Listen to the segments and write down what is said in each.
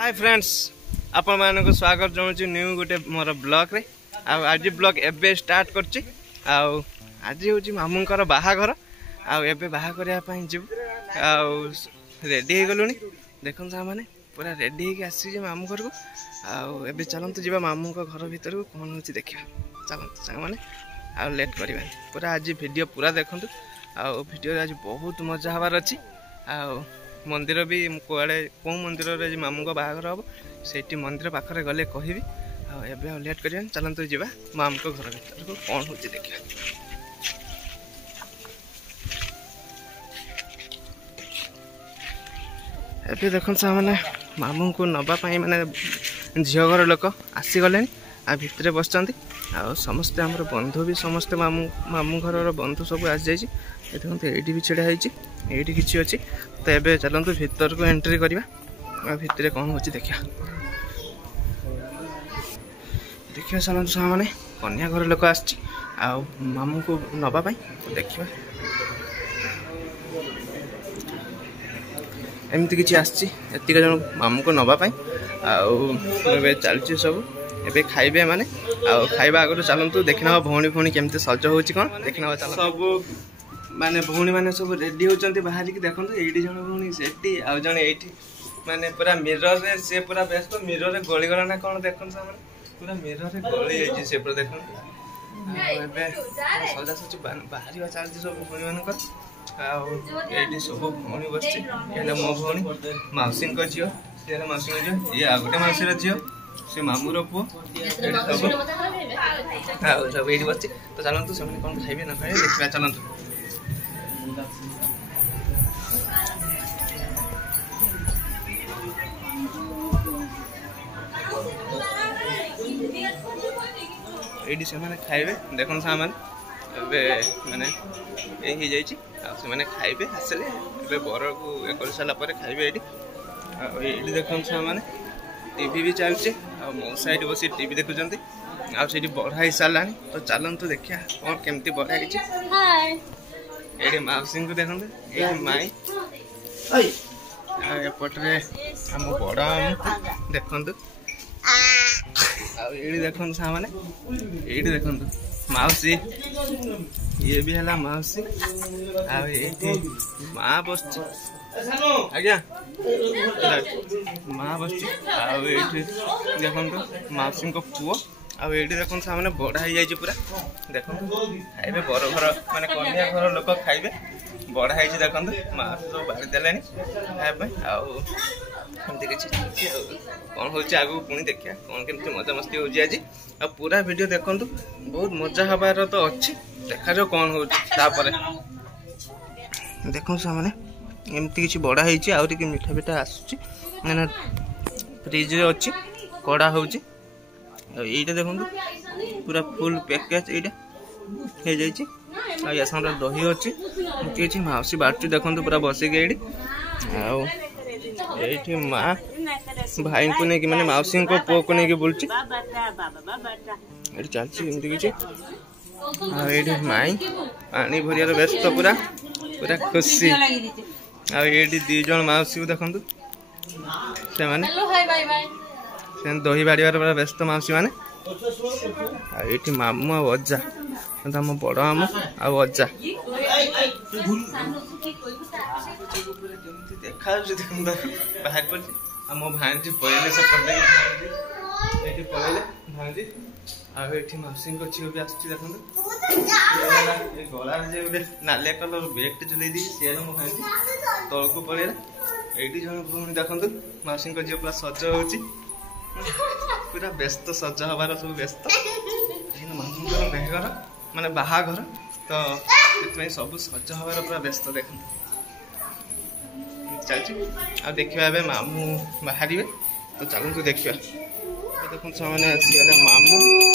Hi friends आपण मानक स्वागत जनाऊँ न्यू गोटे मोर ब्लॉग रे आज ब्लॉग एबे स्टार्ट करछि आज हूँ मामूंकर बाहाघर आबे बाहा करने जीव रेडी हो गलुनी देखो मैंने पूरा रेडी होगी आसी मामू घर को आबे चलतु जा मामू घर भीतर को कौन हो देखा चलतु सांग मैंने आउ लेट करवा पूरा आज वीडियो पूरा देखु वीडियो आज बहुत मजा हबार अच्छी मंदिर भी कड़े कौ मंदिर रे मामू को बाहाघर हम से मंदिर पाखे गले कहि एबे लेट कर चलतु जा मामू को घर भीतर को कौन हो देखा एबे देखो मैंने मामू को नवापाई माने झील घर लोक आसीगले आ भितर बस समस्ते आम बंधु भी समस्ते मामू मामू घर बंधु सब आसी जाइए देखते ये भी छिड़ा ये किसी अच्छी तो ये चलतु भीतर को एंट्री करवा भितर कौन हो देखा देखिए चलतु मैंने कन्या घर लोक आमू को नवापाई देखा एमती किसी आतिक जन मामू को नवापाई चलती सब एबे खाइबे माने खाइबा आगु चलतु देखना भौणी भौणी केमती सज हो देखना सब माने भौणी माने सब रेडी होचंती बाहर की देखंतु एडी जण भौणी सेटी आ जण एठी माने पूरा मिरर रे से पूरा व्यस्त मिरर रे गली गला ना कोन देखन सामान पूरा मिरर रे गली आइछि से पूरा देखन एबे सजा सच बाहरी चलती सब भौणी मानकर एडी सब भौणी बसछि एला मो भौणी माउसिन को जियो से माउसिन को जियो ये आ गोटे माउसी रे जियो से मामूर पुओ सब ये बस तो चलतु से कौन खाइबे ना खाइबे देखा चलतु ये से खाइबे देखो सामान माने ये से खाइबे आसले बर को कर सारा खाइबे ये देखो सामान टीवी भी चलती मो साइड बस टीवी देखुंत आठी बढ़ाई सारा तो चलतु देखा कौन केमती बढ़ाई ये मौसी को देखते ये माई एपटे आम बड़ देखु ये देखो सामने ये देखु मौसी ये भी है मौसी ये माँ बस आज्ञा माँ बस देखो मौसी को पुओ आठ देखो सामने बढ़ा ही जाइए पूरा देखो खाइबे बर घर माने कन्या घर लोक खाइबे बढ़ा ही देखो माँ सब बाहरी देले खाइबे किसी कौन हो आगू पुणी देखिया कौन केमती मजा मस्ती हो आज आ पूरा वीडियो देखो बहुत मजा हबार तो अच्छी देखा जाओ कौन हो देखो सामने एमती किसी बढ़ा होती मिठा पिठा आसूँ मैंने फ्रिज रे अच्छी कड़ा हो यहीटा देखो पूरा फुल पैकेज यहाँ या सामने दही अच्छी किसी मौसी बाटू देखो पूरा बसिक ये माँ भाई को नहीं मैंने मौसी को पुओ को नहीं बुलची चलती किसी ये माई पानी भरियार व्यस्त पूरा पूरा खुशी ये दी जन मौसी को देखु से दही बाड़ार पूरा व्यस्त मौसी मैंने ये मामू आ अजा आम बड़ मामू आजा देखा बाहर कर मो भांजी पलैले सेपटे ये पलैले भांजी आठी मौसी झील भी आस गलार जो गोटे नालिया कलर बेग चल सी मो भांजी तौक पलैला ये जन भूमि देखु मौसी झील पूरा सज हो पूरा व्यस्त सज हबार सब व्यस्त मामूर बाहाघर माने बाहाघर तो सब सज हबार पूरा व्यस्त देख चलती आ देखा मामू बाहर तो चलतु देखा देखो से आसीगले मामू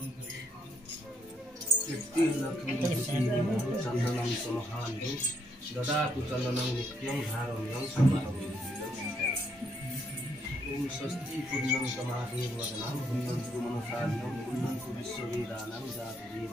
चंदनम समहानु ददातु चंदनम नित्यं धारण्यं समारोह। ओम स्वस्ति पूर्णं समाधेव वदनां पुण्यन्तु मनसाद्यं पुण्यन्तु विश्ववेदानां जातवेद।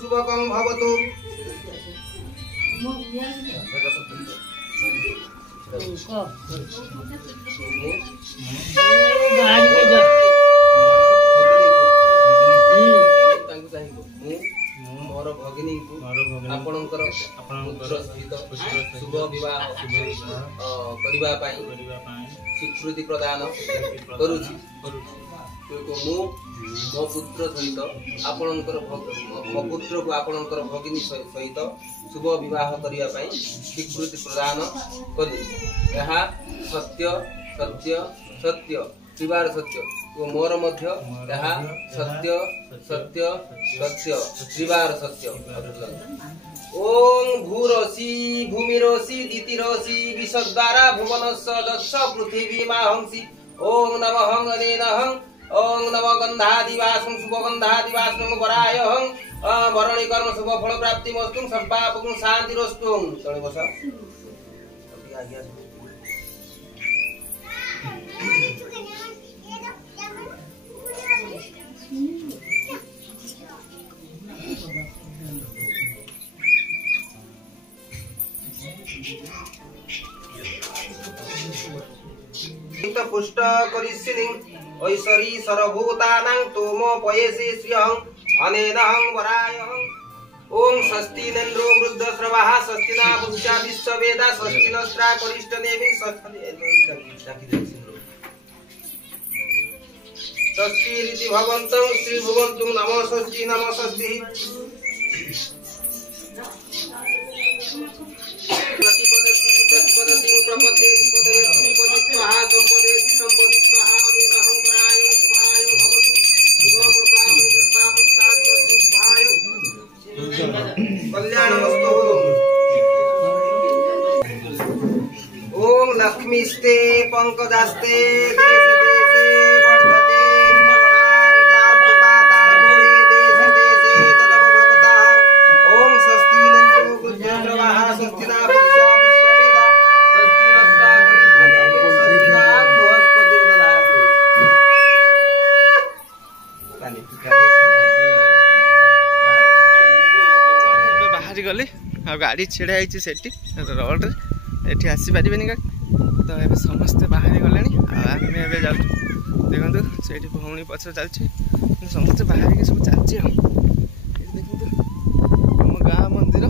शुभकं भवतु। मोर भगिनी को आपणकर पुत्र सहित शुभ विवाह करिबा पाई स्वीकृति प्रदान करूछि। मो पुत्र सहित आपणकर मो पुत्र को आपणकर भगिनी सहित शुभ विवाह करिबा पाई स्वीकृति प्रदान कली। यहाँ सत्य सत्य सत्य त्रिवार सत्य मोर मध्य यहाँ सत्य सत्य सत्य त्रिवार सत्य। ओम भूरसी भूमिरसी दितिरसी विशद्वारा भुवनस्य दक्ष पृथिवी माहंसी। ओम नमः अनेनहं ओम नमः गंधादिवासं शुभगंधादिवासं वरायहं वरणी कर्म शुभ फल प्राप्ति मस्तु सर्वापकं शांतिरस्तु। चले बसा पुष्ट करिष्यति ऐश्वरी सर्वभूतानां तोमो पयसे श्रियं अनेनहं वरायहं। ओम स्वस्ति नंद्रो वृद्धश्रवाः स्वस्ति न पूज्या विश्ववेदा स्वस्ति नस्त्रा करिष्ठनेमि स्वस्ति रीति भगवन्तं श्री भगवन्तं नमः स्वस्ति नमः स्वस्ति। प्रतिपदति प्रतिपदति प्रपदे विपदे विपदित्वाः संपदेति संपदित्वाः अनेनहं वरायं स्वाहाय भवतु शुभमूर्तां कृत्वां शान्तिरस्तु स्वाहाय कल्याणमस्तु। ओम लक्ष्मीस्ते पंकजास्ते देशे देशे वर्धते पातालमूले देशे देशे तदव भवतः। ओम स्वस्ति नन्दो बुद्धिप्रवाह स्वस्ति न पूज्या विश्ववेदा स्वस्ति नस्त्रा करिष्ठनेमि स्वस्ति न बृहस्पतिर्दधातु। बाहरी गली आ गाड़ी छिड़ा है सेठी रोड रे एठी आसी पारिबेनी का तो ए समस्ते बाहरी गले आमे ए जाऊँ देखो सेठी भौणी पछर चलछि समस्ते बाहरी के सब चलछि। देखो हम गाँ मंदिर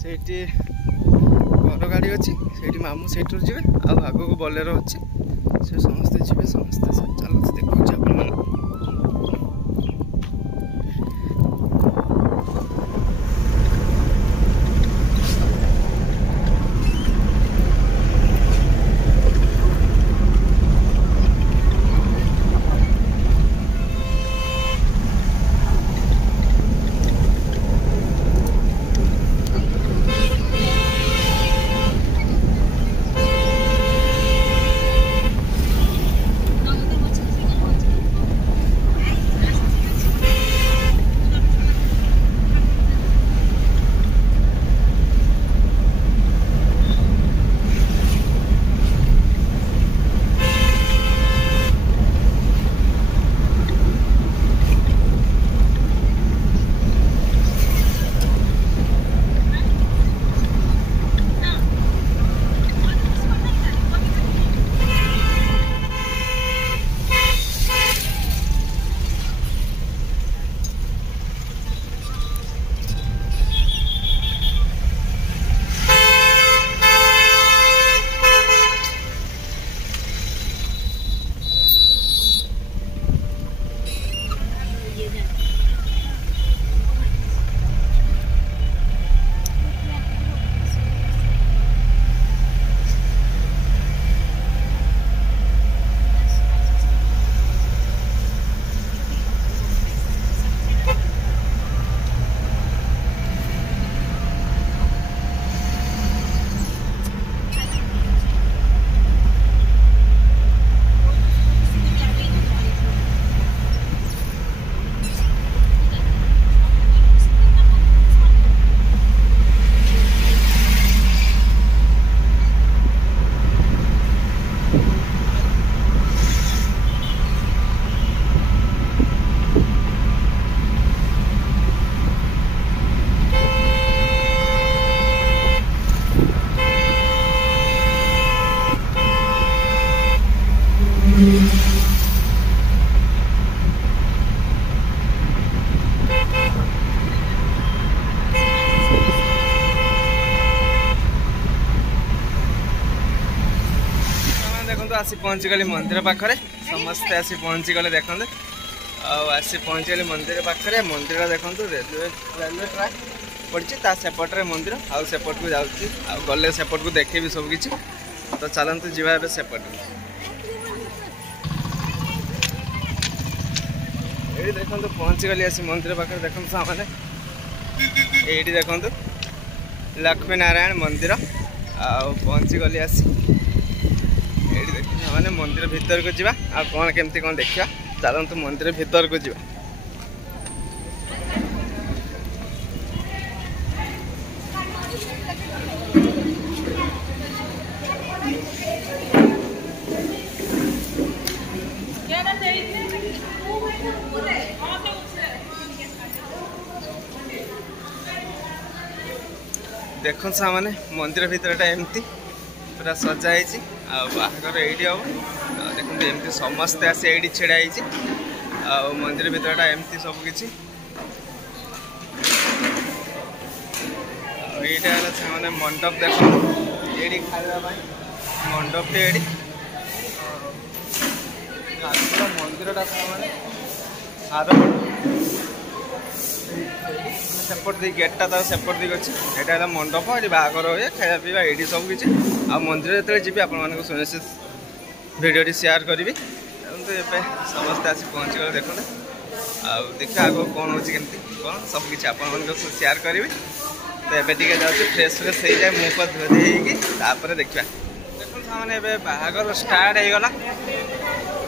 सेठी घर गाड़ी अच्छी सेठी मामू सेठू जी आग को बोलेरो अच्छी से समस्ते जी समस्ते चलते देखो आप पहुँचीगली मंदिर पाखे समस्ते आसी पहुँचीगले देखते आसी पहुँचीगली मंदिर पाखे मंदिर देखो रेलवे ट्रैक पड़ी सेपटे मंदिर आउ सेपट को जाऊँगी गले सेपट को देखेबी सबकि तो चलतु जा सेपट ये देखो पहुँचीगली आसी मंदिर पाखे देखो सामने ये देखो लक्ष्मी नारायण मंदिर पहुँचीगली आसी ये देखिए मैंने मंदिर भीतर को जावा कौन केमती कौन देखा चलतु मंदिर भीतर को जावा देखो सामने मंदिर भीतरटा एमती पूरा सजाई बाहर ये हम देखो एमती समस्ते आसी ये छिड़ाई मंदिर भीतरटा एमती सबकि यहाँ से मंडप देख ये खावा मंडप ये मंदिरटा आर सेपट दी गेटा तो सेपट दी अच्छी यहाँ मंडप ये बाहर हुए खाया पीवा ये सबकि आ मंदिर जो जी आपको सुनिश्चित भिडियो शेयर करी तो ये समस्ते आसी पहुँची गले देखते देखा आगे कौन हो कौन सबकि आप शेयर करी तो ये जाऊँगी फ्रेश फ्रेश हो जाए मुँह पर धोई देखा देखो सामने बाहर स्टार्ट हो गला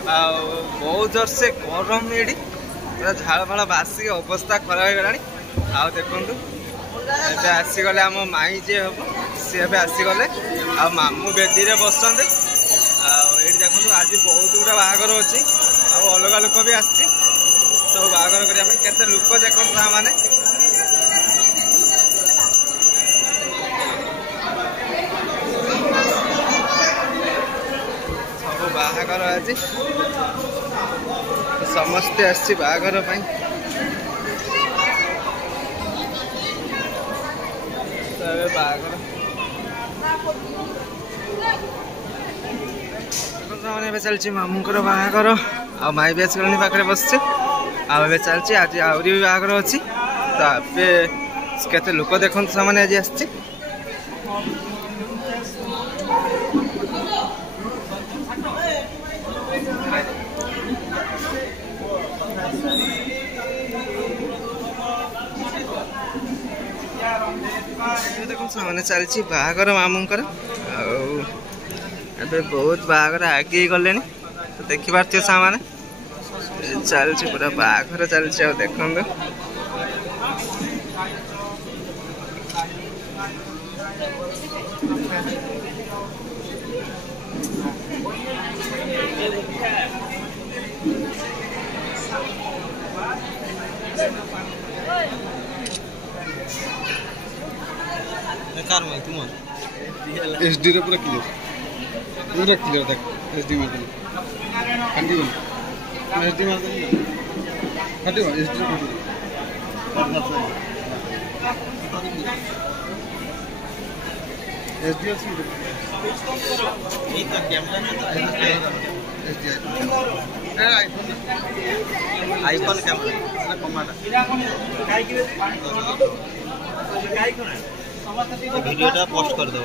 बहुत जोर से गरम ये पूरा झाड़ फाड़ बासिक अवस्था खराब हो गलानी आउ देखु ए आसीगले आम माई जे हम सी ए आसीगले आ मामू बेदी रे बसते ये देखो आज बहुत गुड़ा बाहागर अच्छी अलग लोक भी आस सब बाहागर करने केते लोक देखो मैंने सब बाहागर आज समस्ते आसी बाहागर बाहागर मैंने चलती मामूर बाहागर आ माई भी आसगलानी पाखे बस चलती आज आहरी भी बाहागर अच्छी तो केते लोक देखते सामने आज आस देखो सामने चलती बाहागर मामूर ए बहुत बाहागर आगे गले तो देखिपार सामने चलती पूरा बाहागर चलती देखो एसडी रे पूरा क्लियर देख एसडी मार दे कंटिन्यू एसडी मार दे हटियो एसडी एसडी अच्छी ये तो कैमरा ना एसडी आईफोन कैमरा ना कमाटा वीडियोटा पोस्ट कर दो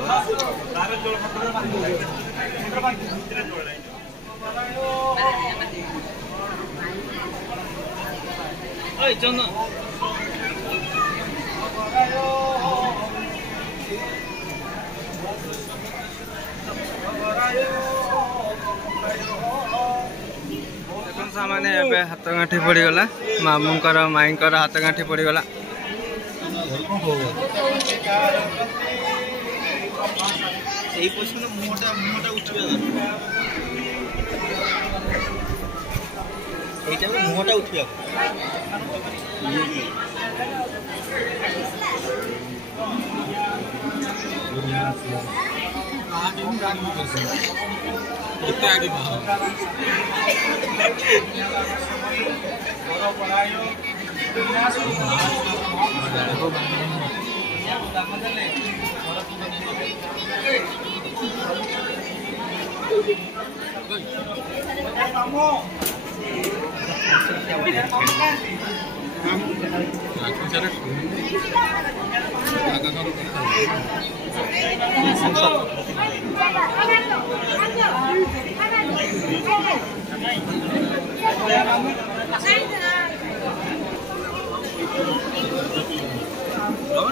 सामाने हाथ गांठी पड़गला मामूंकर माईंकर हाथ गांठी पड़गला এই পোষণ মুহটা উঠবে এইটা মুহটা উঠবে आगे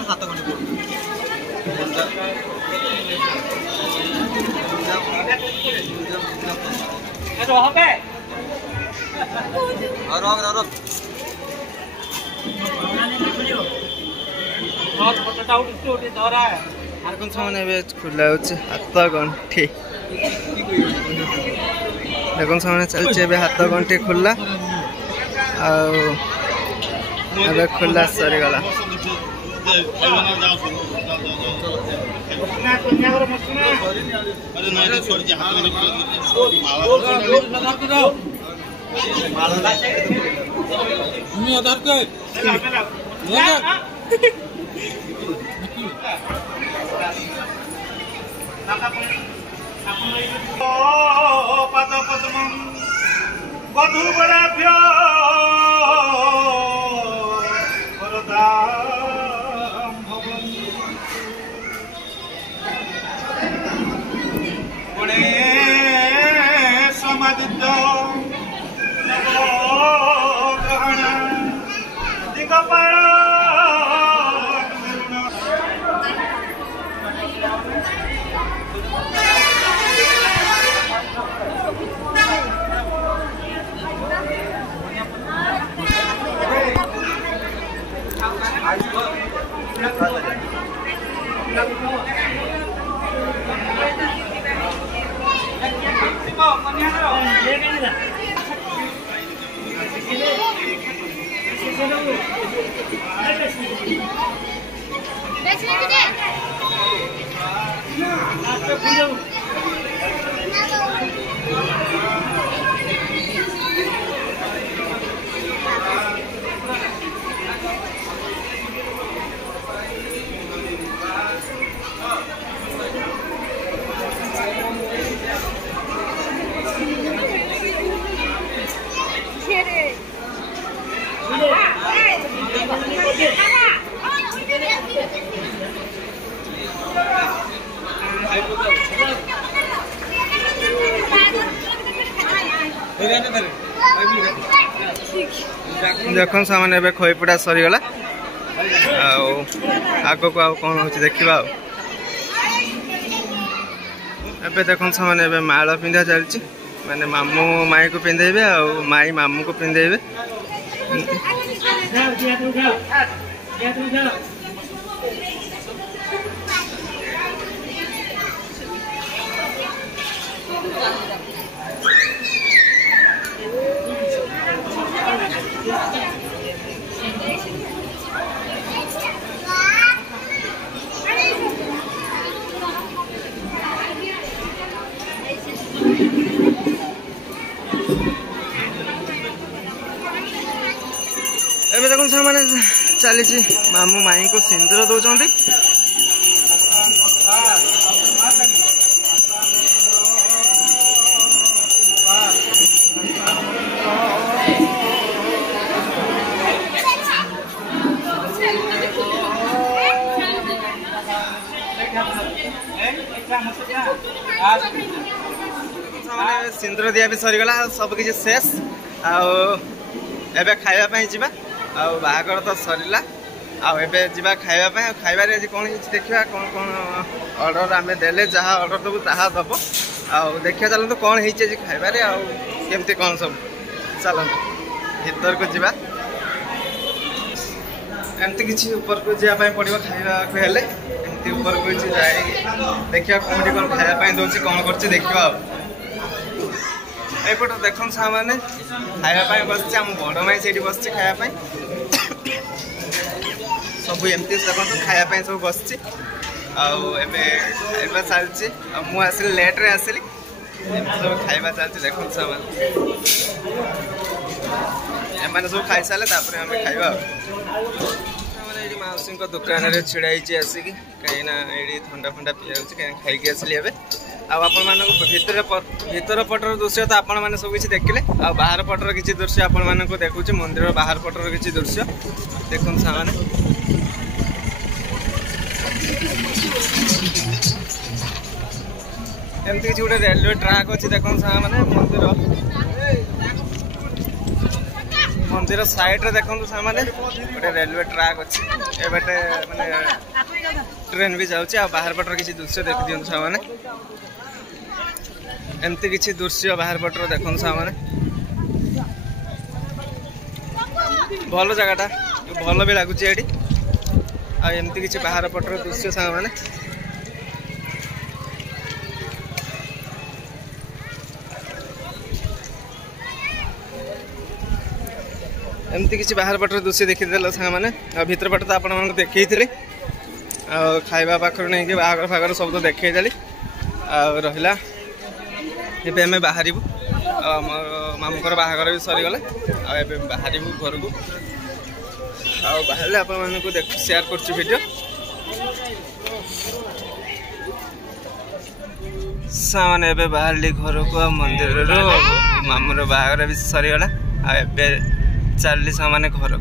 हाथ खंडे এখন সামনে ଏବେ ଖୋଲା ହେଉଛି ହାତ ଗଣ୍ଠି ଦେଖନ୍ତୁ ସାମନେ ଚାଲିଛି ଏବେ ହାତ ଗଣ୍ଠି ଖୋଲା ଆଉ ଏବେ ଖୋଲା ସରିଗଲା देखो सामने एबे खोईपुड़ा सरीगला आग को आउ कौन हो देखा एबे देखो सामने एबे माला पिंधा चलती माने मामू माई को पिंधेबे आ माई मामू को पिंधेबे एबे देखो सामने चली मामू माई को सिंदूर दौरान सिंदूर दिया भी सरीगला सब किसी शेष आबे खाइबा जीवा बाहागर तो सरला आबे जीवा खाइबा खाइबारे आज कौन देखा कौन कौन ऑर्डर आम देले जहाँ ऑर्डर देबू ताहा दब देखिया चलते कौन है खाइबारे केमती कौन सब चलते भीतर को जीवा एमती किसी ऊपर को जावाई पड़ो खाइबा हेले एमती ऊपर को जाए देखिया कौन कौन खाइबा दौर कौन कर देखा एपट देख सामने खाइबा बस आम बड़ माई से बस खाइबा सब एमती देखो खाइबा सब बस खाइबा चलती मुझे लेट्रे आसली सब खाइबा चलती देख सामने एम सब खाई सारे आम खाइबा माउसी दुकान में छिड़ाई आसिक कहीं ये थंडा फंडा पी खाई आसली ଭିତର ପଟର ଦୃଶ୍ୟ ତ ଆପଣମାନେ ସବୁ କିଛି ଦେଖିଲେ। ଆଉ ବାହାର ପଟର କିଛି ଦୃଶ୍ୟ ଆପଣମାନଙ୍କୁ ଦେଖୁଛି। ମନ୍ଦିରର ବାହାର ପଟର କିଛି ଦୃଶ୍ୟ ଦେଖନ୍ତୁ ସାଙ୍ଗମାନେ। ଏମିତି କିଛି ଗୋଟେ ରେଲୱେ ଟ୍ରାକ୍ ଅଛି ଦେଖନ୍ତୁ ସାଙ୍ଗମାନେ। ମନ୍ଦିର ସାଇଡରେ ଦେଖନ୍ତୁ ସାଙ୍ଗମାନେ ଗୋଟେ ରେଲୱେ ଟ୍ରାକ୍ ଅଛି। ଏବାଟେ ମାନେ ଟ୍ରେନ୍ ବି ଯାଉଛି। ଆଉ ବାହାର ପଟର କିଛି ଦୃଶ୍ୟ ଦେଖିଦିଅନ୍ତୁ ସାଙ୍ଗମାନେ। ଏମିତି କିଛି ଦୃଶ୍ୟ ବାହାର ପଟର ଦେଖନ୍ତୁ ସାଙ୍ଗମାନେ। ଭଲ ଜାଗାଟା, ଭଲ ବି ଲାଗୁଛି ଏଠି। ଆଉ ଏମିତି କିଛି ବାହାର ପଟର ଦୃଶ୍ୟ ସାଙ୍ଗମାନେ। ଏମିତି କିଛି ବାହାର ପଟର ଦୃଶ୍ୟ ଦେଖିଦେଲ ସାଙ୍ଗମାନେ। ଆଉ ଭିତର ପଟ ତ ଆପଣମାନଙ୍କୁ ଦେଖେଇଥିଲି। ଆଉ ଖାଇବା ପାଖରୁ ନେଇକି ବାହାଘର ଫାଘର ସବୁ ତ ଦେଖେଇଦେଲି। ଆଉ ରହିଲା ଏବେ ଆମେ ବାହାରିବୁ। ଆଉ ଆମର ମାମୁଙ୍କର ବାହାଘର ବି ସରିଗଲା। ଆଉ ଏବେ ବାହାରିବୁ ଘରକୁ। ଆଉ ବାହାରିଲେ ଆପଣମାନଙ୍କୁ ସେୟାର କରୁଛୁ ଭିଡ଼ିଓ। ସାଙ୍ଗମାନେ ଏବେ ବାହାରିଲି ଘରକୁ। ଆଉ ମନ୍ଦିରରୁ ମାମୁର ବାହାଘର ବି ସରିଗଲା। ଆଉ ଏବେ ଚାଲିଲି ସାଙ୍ଗମାନେ ଘର।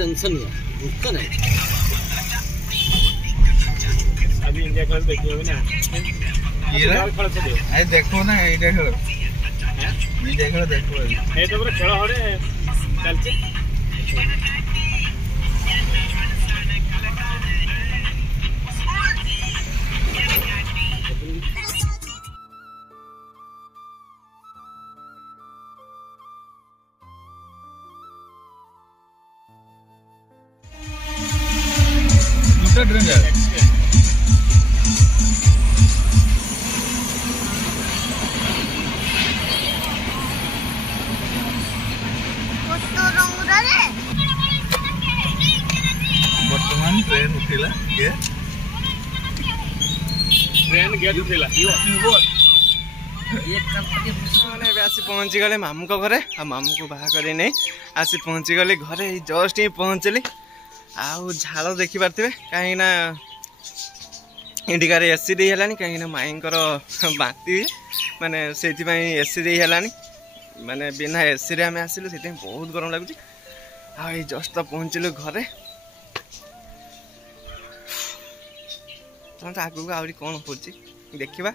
टेंशन नहीं अभी इंडिया खेल देखिए ना अरे देखो ना इंडिया खेल इंडिया खेल देखो ये तो पूरा खेल हरे चलचे ट्रेन है बर्तमान ट्रेन उठिला के ट्रेन गेट उठेला ଏବେ ଆସି ପହଞ୍ଚିଗଲେ ମାମୁଙ୍କ ଘରେ। ଆଉ ମାମୁଙ୍କୁ ବାହା କରି ନେଇ ଆସି ପହଞ୍ଚିଗଲି ଘରେ। ଏଇ ଜଷ୍ଟ ହିଁ ପହଞ୍ଚିଲି। ଆଉ ଝାଳ ଦେଖିପାରୁଥିବେ କାହିଁକିନା ଇଣ୍ଡିକାରେ ଏସି ଦେଇ ହେଲାନି। କାହିଁକିନା ମାଇଙ୍କର ବାନ୍ତି ମାନେ ସେଇଥିପାଇଁ ଏସି ଦେଇ ହେଲାନି। ମାନେ ବିନା ଏସିରେ ଆମେ ଆସିଲୁ, ସେଥିପାଇଁ ବହୁତ ଗରମ ଲାଗୁଛି। ଆଉ ଏଇ ଜଷ୍ଟ ପହଞ୍ଚିଲୁ ଘରେ। ଆଗକୁ ଆହୁରି କ'ଣ ହେଉଛି ଦେଖିବା।